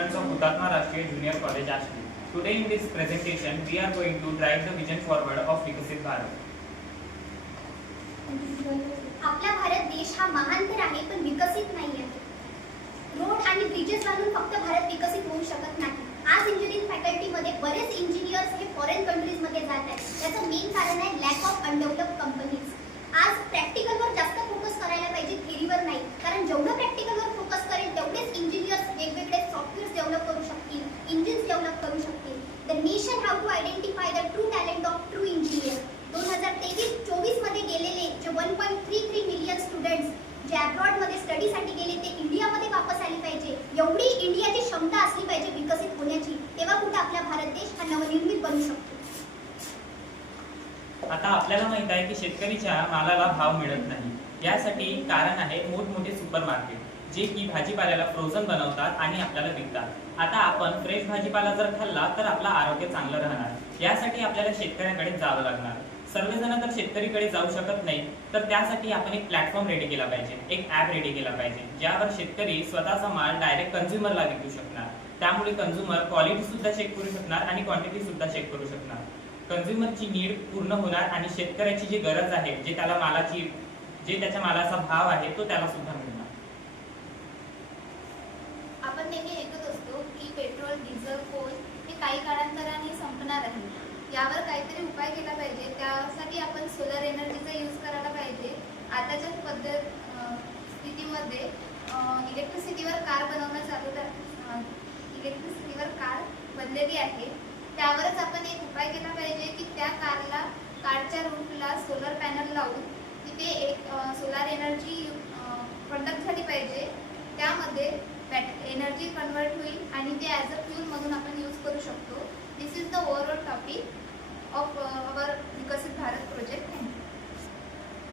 students of Hutatma Rashtriya Junior College, Ashli. Today in this presentation, we are going to drive the vision forward of Vikasit Bharat. आपला भारत देश हा महान तर आहे पण विकसित नाही आहे. रोड आणि ब्रिजेस बांधून फक्त भारत विकसित होऊ शकत नाही. आज इंजिनिअरिंग फॅकल्टीमध्ये बरेच इंजिनियर्स हे फॉरेन कंट्रीज मध्ये जात आहेत. त्याचं मेन कारण आहे लॅक ऑफ अनडेव्हलप्ड कंपनीज. आज प्रॅक्टिकलवर जास्त फोकस करायला पाहिजे, थेरीवर नाही. कारण जेवढं प्रॅक्टिकलवर फोकस करेल तेवढेच इंजिनियर्स वेगवेगळे सॉफ्टवेअर्स डेव्हलप करू शकतील, इंजिन्स डेव्हलप करू शकतील. The nation have to identify the true talent of true engineer. 2023-24 मध्ये गेलेले जे 1.33 मिलियन स्टुडंट्स जे अब्रॉडमध्ये स्टडीसाठी गेले ते इंडियामध्ये वापस आले पाहिजे. एवढी इंडियाची क्षमता असली पाहिजे विकसित होण्याची, तेव्हा कुठे आपला भारत देश हा नवनिर्मित बनू शकतो. आता आपल्याला माहित आहे की शेतकरीच्या मालाला भाव मिळत नाही. यासाठी कारण आहे मोठमोठे सुपर मार्केट जे की भाजीपाल्याला फ्रोझन बनवतात आणि आपल्याला विकतात. आता आपण फ्रेश भाजीपाला जर खाल्ला तर आपलं आरोग्य चांगलं राहणार. यासाठी आपल्याला शेतकऱ्याकडे जावं लागणार. सर्वजण तर शेतकरीकडे जाऊ शकत नाही, तर त्यासाठी आपण एक प्लॅटफॉर्म रेडी केला पाहिजे, एक ॲप रेडी केला पाहिजे, ज्यावर शेतकरी स्वतःचा माल डायरेक्ट कन्झ्युमरला विकू शकणार. त्यामुळे कन्झ्युमर क्वालिटी सुद्धा चेक करू शकणार आणि क्वांटिटी सुद्धा चेक करू शकणार. कन्झ्युमरची नीड पूर्ण होणार आणि शेतकऱ्याची जी गरज आहे, जे त्याच्या मालाचा भाव आहे तो त्याला सुद्धा मिळणार. आपण नेहमी ऐकत असतो की पेट्रोल, डिझेल, कोल हे काही काळांतराने संपणार आहे. यावर काहीतरी उपाय केला पाहिजे. त्यासाठी आपण सोलर एनर्जीचा यूज करायला पाहिजे. आताच्या स्थितीमध्ये इलेक्ट्रिसिटीवर कार बनलेली आहे. त्यावरच आपण एक उपाय केला पाहिजे की त्या कारच्या रूफला सोलर पॅनल लावून तिथे एक सोलार एनर्जी कंडक्ट झाली पाहिजे. त्यामध्ये एनर्जी कन्वर्ट होईल आणि ते ॲज अ फ्यूल म्हणून आपण यूज करू शकतो. This is the overall topic of our विकसित